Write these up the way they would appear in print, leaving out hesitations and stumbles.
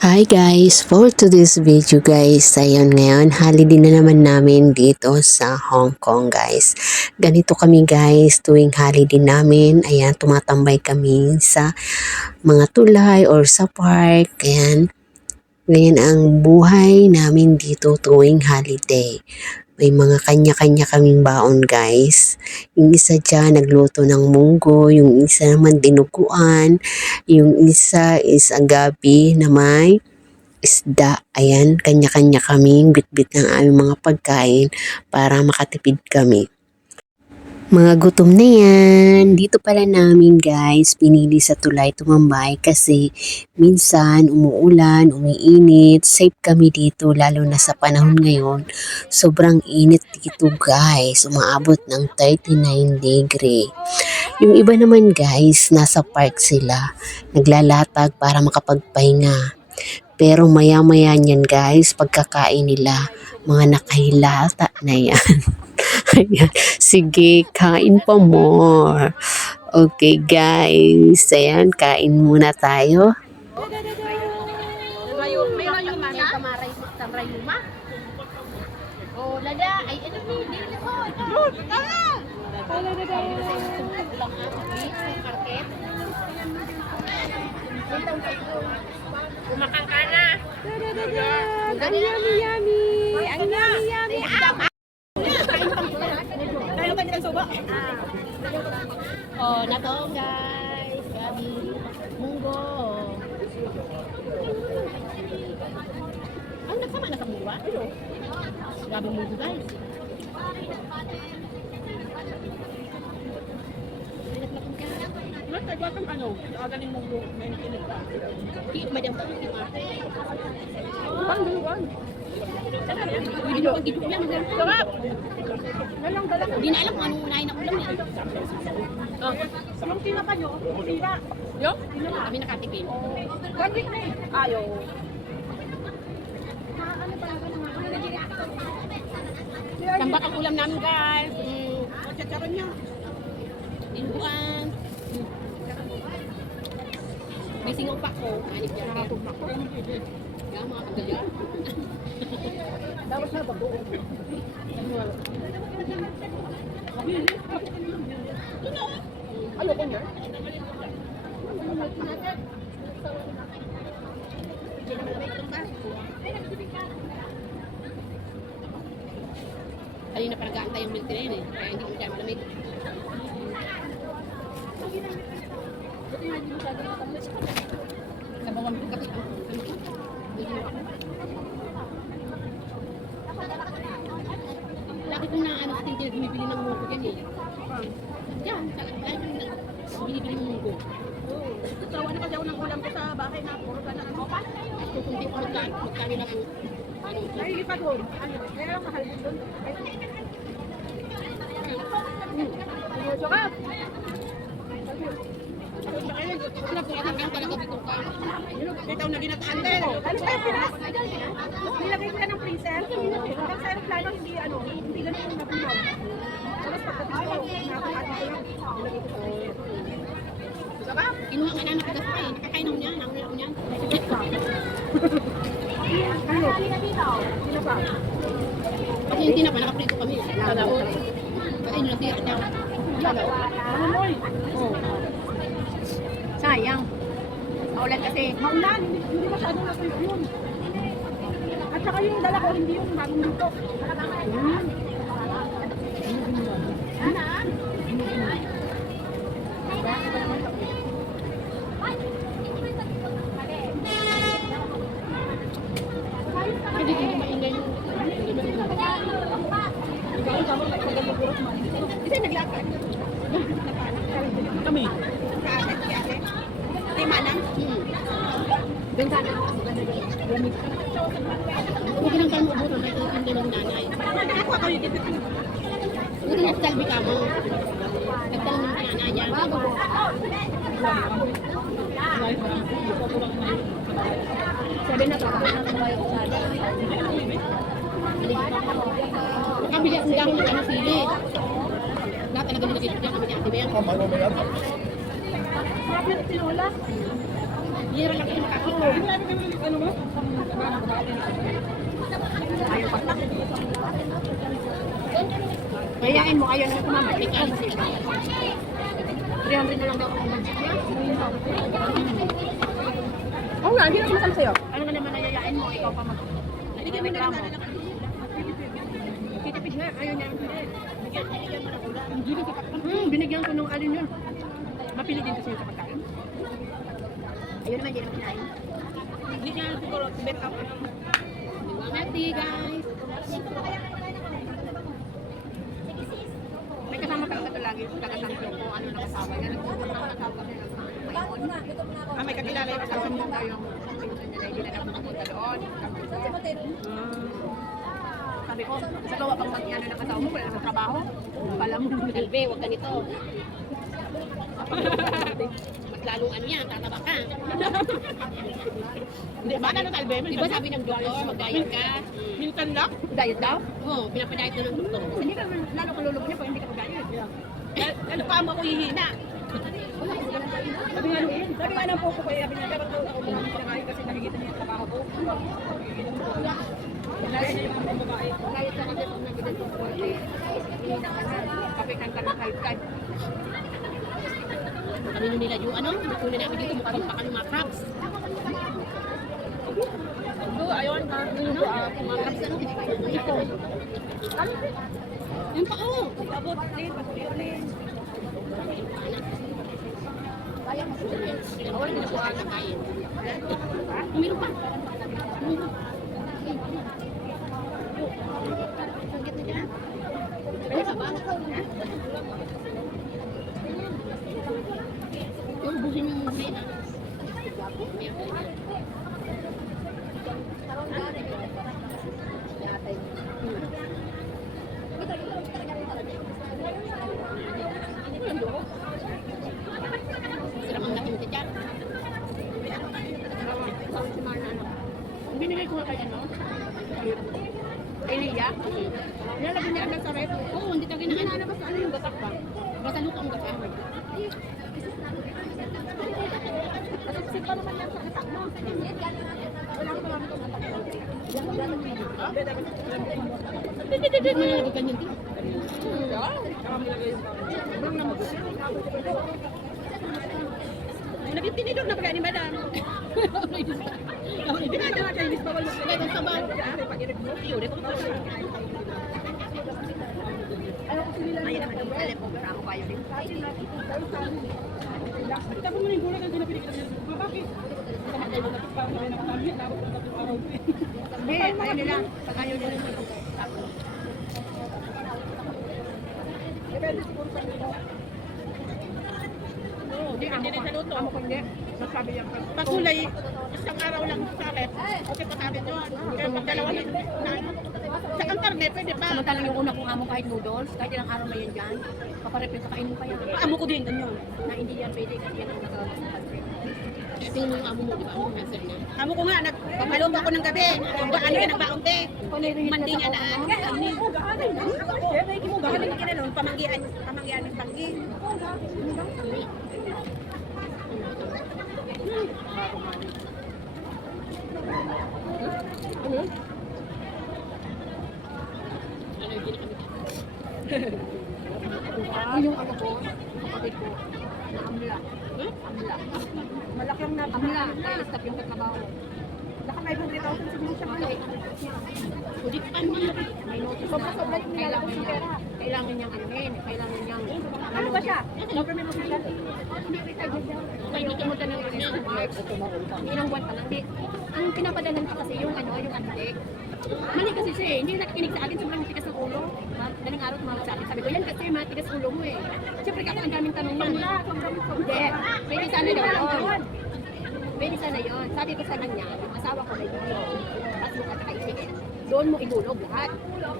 Hi guys! For today's video guys, ayun ngayon, holiday na naman namin dito sa Hong Kong guys. Ganito kami guys, tuwing holiday namin, ayan, tumatambay kami sa mga tulay or sa park, ayan. Ngayon ang buhay namin dito tuwing holiday. May mga kanya-kanya kaming baon guys. Yung isa dyan nagluto ng munggo, yung isa naman dinuguan, yung isa is agabi na may isda. Ayan, kanya-kanya kaming bitbit ng aming mga pagkain para makatipid kami. Mga gutom na yan. Dito pala namin guys, pinili sa tulay tumambay kasi minsan umuulan, umiinit. Safe kami dito lalo na sa panahon ngayon. Sobrang init dito guys. Umaabot ng 39 degree. Yung iba naman guys, nasa park sila. Naglalatag para makapagpahinga. Pero maya-maya niyan guys, pagkakain nila, mga nakahilata na yan. Ayan. Sige, kain pa more. Okay guys, ayan, kain muna tayo. Oh, lada, ay ano ni, di na ko. Kumakang ka na. Ang yummy yummy! Ang yummy yummy! Oh, nato guys. Gabi. Munggo. Ang nagsama na sa munggo ba? Gabi munggo guys. Nagtagwa kang ano? Agaling mong maintinit ka. Di madam ko di ma. Pang duluan. Video pag video niya madam. Sarap! Galang galang. Hindi na alam kung anong unahin na ulam eh. Oh. Yung tinapa nyo, tira. Yung? Kami nakatipid. 1 week na eh. Ayaw. Tambak ang ulam namin guys. Chacharon niya. Dinuguan. May singaw pa ko. Anip yan. Nakatugma ko. Kaya mga kagaya. Dapat na bago. Ano ko niya? Kanina pa nag-aantay yung milk na yun eh. Kaya hindi ko siya malamig. Nabawan ko kasi. Laki kong naano sa tintin bumibili ng munggo yan eh. Yan, laki kong binibili ng munggo. Sawa na kasi ako ng ulam ko sa bahay na puro ka na ano. Kung kunti ko magkano lang ang ano. Nahihipad doon. Ano? Kaya mahal din doon. Sarap! Sila po kasi ang talaga bitong ka. Ikaw na ginataan din. Ano ba yung pinas? Nilagay ko na ng freezer. Hanggang sa aeroplano, hindi ano, hindi ganun yung nabunaw. Tapos pagdating ko, nakakati ko lang. Nilagay ko sa freezer. Sarap! Kinuha nga namin tigas pa eh. Nakakain ako niya. Nanguya ako niya. Ano? Sino ba? Kasi yung tinapa, nakaprito kami. Kalaon. Kasi yun lang tira daw. Manunoy! Oh. Sayang. Maulan kasi. Maulan, hindi masyadong natuyo yun. At saka yung dala ko, hindi yung bagong dito. Hindi ko maingay yung... Kasi naglakad. Kami. Kay Manang? Benta na ako. Huwag lang kayo mabuto kahit yung dalawang nanay. Ako ako yung dito. Buti na salbi ka mo. Nagtalang ng nanay yan. Sabi na to. Nakabili akong dahon ng ano sili. Lahat talaga nilagay ko dyan kami ni Ate Bea. Sarap yung tinola. Hindi rin lang makakita. Ano mo? Mayayain mo, ayaw na kumama. Ikain siya. 300 na lang daw kung mag-check niya. Oo nga, hindi na sumasama sa'yo. Ano nga naman nayayain mo, ikaw pa mag... Bigyan mo na lang reklamo. Kitipid nga, ayaw niya. Binigyan mo ng ulam. Hindi ko binigyan ko nung alin yun. Mapili din kasi yun sa pagkain. Ayun naman, hindi naman kinain. Hindi niya siguro, bet up. Happy guys! May kasama talaga ito lagi, taga-samplong ko, ano nakasawa niya. Nagkakasama kami ng ngayon. May kakilala yung kasama mo yung pinsan niya na hindi na napupunta doon. Sabi ko, sa gawa pang mag-ano ng kasama mo, wala na sa trabaho. Pala mo, Albe, huwag ganito. Mas lalong ano yan, tataba ka. Hindi, ba ano Albe? Di ba sabi ng doktor, mag-diet ka? Minsan lang? Diet daw? Oo, pinapadiet na ng doktor. Hindi ka lalo ka lulubog niya pag hindi ka mag-diet. Ano pa mo ako hihina? Sabi nga ng popo ko, sabi niya, dapat daw ako muna pinakain kasi nakikita niya yung trabaho ko. Lagi niya yung mga babae. Diet ka kasi kung nagiging ng 40, hindi na ka na. Kapitan ka ng 5 card. Kanino nila yung ano? Kunin namin dito, mukhang pa kami mga crabs. Ito, ayun ka. Mga crabs ano? Ito. Yung pa, oh! Abot, ulit, patuloy ulit. Awal na po ang kain. Meron pa. Sakit na dyan. Ay, sa bala. Yung busin yung muli na. Sarap ang dating dyan. Binigay ko nga kay ano? Kay Leia. Nalagyan niya agad sa rep. Oo, hindi tayo ginaan. Basta ano yung gatak pa. Basta luto ang gatak. Kasi pa naman yan sa katak mo. Wala ko naman itong katak mo. Hindi mo nalagay ganyan din. Naging tinidor na pagkain ni Madam. Hindi na natin Chinese bawal mo. Kaya kung sabaw. Pag-irip mo. Yun, ito ko. Ayun naman yung kalip. Ako kayo din. Tapos mo yung gulay kasi napiligitan niya. Bakit? Hindi, ayaw nila. Pag ayaw nila. Depende siguro sa nila. Hindi, Amo ko hindi. Masabi yan. Pag kulay, isang araw lang sa akin, okay pa sabi doon. Kaya pag dalawa na, sa karne, pwede pa. Samantalang yung una kong amo kahit noodles, kahit ilang araw na yan dyan, paparepil sa kainin pa yan. Amo ko din, ganyan. Na hindi yan pwede kasi yan ang nagawa sa husband. Tingin yung amo mo, di ba? Ang cancer niya. Amo ko nga, nagpapalong ako ng gabi. Ano yan, nagbaunte. Mandi nga na. Hindi mo gahalin. Hindi mo gahalin. Kinanong, pamanggian ng banggi. Yung ano ko, kapatid ko, na amla. Amla. Malaki ang Amla, na-stop yung katrabaho. Naka 500,000 siguro siya malaki. Ulit pa niya. May notice na. Sobra yung nilalabas ng pera. Kailangan niyang ano yun, kailangan niyang... Ano ba siya? Government official? Kaya dito mo tanong yun yan. Ilang buwan pa lang. Di, ang pinapadalan ko kasi yung ano, yung antik. Mali kasi siya eh. Hindi nakikinig sa akin. Sobrang tigas ng ulo. Daling araw tumawag sa akin. Sabi ko, yan kasi matigas ulo mo eh. Siyempre kako ang daming tanong yan. Hindi. Pwede sana daw yun. Pwede sana yun. Sabi ko sa kanya, yung asawa ko may video. Tapos mo katakaisip. Doon mo ilulog lahat.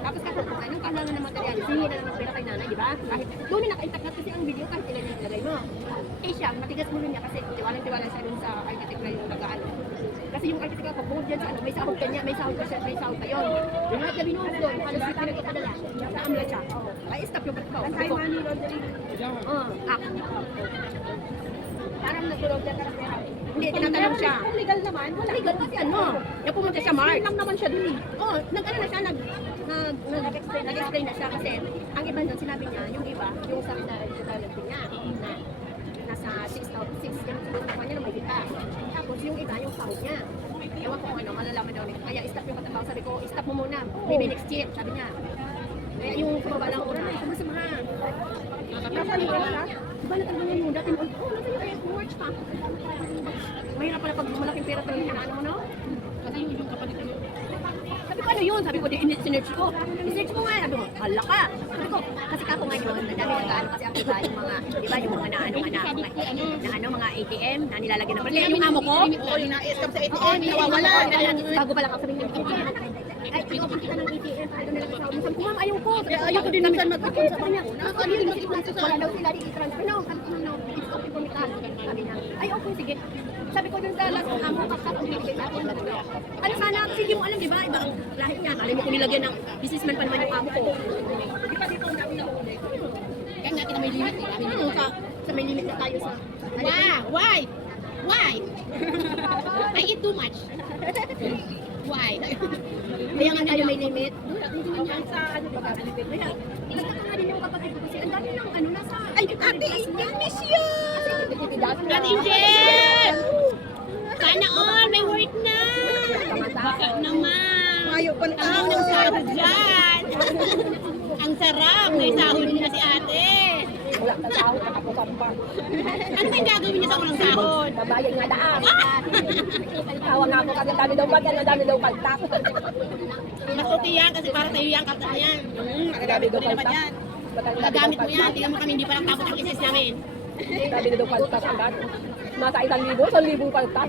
Tapos kako kung anong kailangan ng materialis, hindi na lang pera kay nanay, di ba? Kahit doon na naka-intact kasi ang video kahit ilan yung ilagay mo. Eh siya, matigas ulo niya kasi tiwalang-tiwala siya dun sa architect na yung nag-ano. Kasi yung architect ako, bukod dyan sa ano, may sahod kanya, may sahod pa siya, may sahod pa yun. Yung lahat na binuhos doon, halos yung pinagpapadala, naamla siya. Ay, stop yung pagkaw. Anti-money laundering. Act. Parang nagulog dyan ka ng pera. Hindi, tinatanong siya. Kung legal naman, wala. Legal kasi ano, yung pumunta siya March. Lang naman siya dun eh. Oh, nag-ano na siya, nag-explain na siya kasi ang iba doon sinabi niya, yung iba, yung sa penalty niya, na nasa 6,000, ganun sa kanya na may kita. Tapos yung iba, yung sahod niya. Ewan ko kung ano, malalaman daw nito. Kaya stop yung katabang. Sabi ko, stop mo muna. Maybe next year, sabi niya. Kaya yung kumaba lang una, sumasama. Nasaan yun na? Diba natanggal yung dati mo? Oh, nasa yung March pa. Mahirap pala pag malaking pera talaga yung ano mo, no? Kasi yung kapatid ko. Sabi ko, ano yun? Sabi ko, sinerch ko. I-search mo nga. Sabi ko, hala ka. Sabi ko, kasi kako ngayon, nadami nag-ano kasi ang iba, yung mga, diba yung mga mga ATM na nilalagyan ng pala. Yung amo ko, Oo, yung na-escape sa ATM, nawawala. bago pa lang ako sabihin ng ATM. Ay, ayoko kita ng ATM. Ay, doon na lang sa minsan ko, ma'am, ayoko. Ayoko din minsan mag-account sa kanya. Wala daw sila i-transfer. No, sabi ko, no, it's okay for me ka. Sabi niya, ay, okay, sige. Sabi ko dun sa last amo, kakapagpili sa akin. Ano sana, kasi hindi mo alam, di ba? Iba ang lahat niya. Alam mo kung nilagyan ng businessman pa naman yung amo ko. Di ba dito ang dami na huli? Kaya natin na may limit. Sa may limit na tayo sa... Why? Why? I eat too much. Why? Kaya nga tayo may limit. Sa ano ba? Kaya, nagtatanga din yung kapatid ko kasi ang dami ng ano, nasa... Ay, ate, miss you! Ate Angel! Sana all, may work na! Baka naman! Mayo pa Ang ng sahod dyan! Ang sarap! May sahod na si ate! Wala na sahod, nakapukan pa. Ano ba yung gagawin niya sa unang sahod? Babayad nga daan. Tawa nga ako kasi dami daw bagal, dami daw paltak. Mas okay yan kasi para sa'yo yan, kapta yan. Dami daw paltak. Magagamit mo yan, tingnan mo kami, hindi pa lang tapos ang isis namin. Dami daw paltak agad. Nasa 1,000 paltak.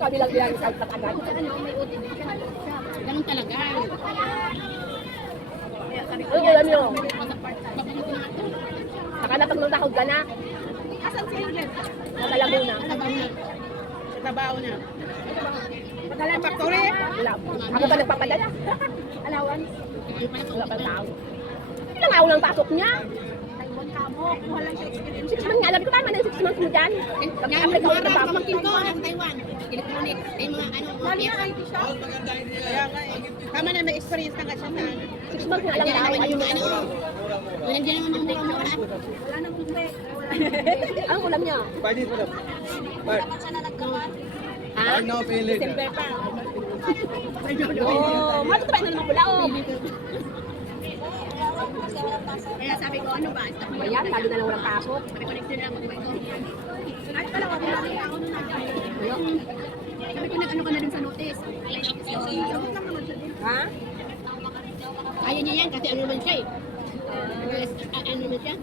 Kami lang bilang paltak agad. Ano, may OTP siya. Ganun talaga. Kaya sabi ko, Ano ulam nyo? Papaluto na ito. Nakalapag nung takog ka na. asan si Angel? Nasa Laguna. Sa trabaho na. Padala ng factory? Wala. Ako pa nagpapadala. Alawan? Wala pa tao. Ilang araw lang pasok niya. Taiwan ka mo, kuha lang siya experience. 6 months nga. Alam ko tama na yung 6 months mo dyan. Yan, Mag-apply ka ulit ng marami pasok. pamangkin ko ng Taiwan. Electronic. Ay mga ano, mga pyesa. Kaya nga eh. Tama na may experience na kasi na. 6 months nga lang Yan daw. naman yung ano. Walang dyan naman mga mura-mura. Wala nang kumpe. Anong ulam niya? Pwede po na. Bart. Ha? Bart na pili. December pa. Oh, matutry na naman pula oh. Kaya sabi ko, ano ba? Stop mo Ayan, lagi na lang walang pasok. Sabi ko, next year na ako ito. Ay, pala, wala na ako nung nag-ano. Sabi ko, nag-ano ka na dun sa notice. May notice daw. Sabi lang naman siya din. Ha? Ayaw niya yan kasi ano naman siya eh. Ano naman siya?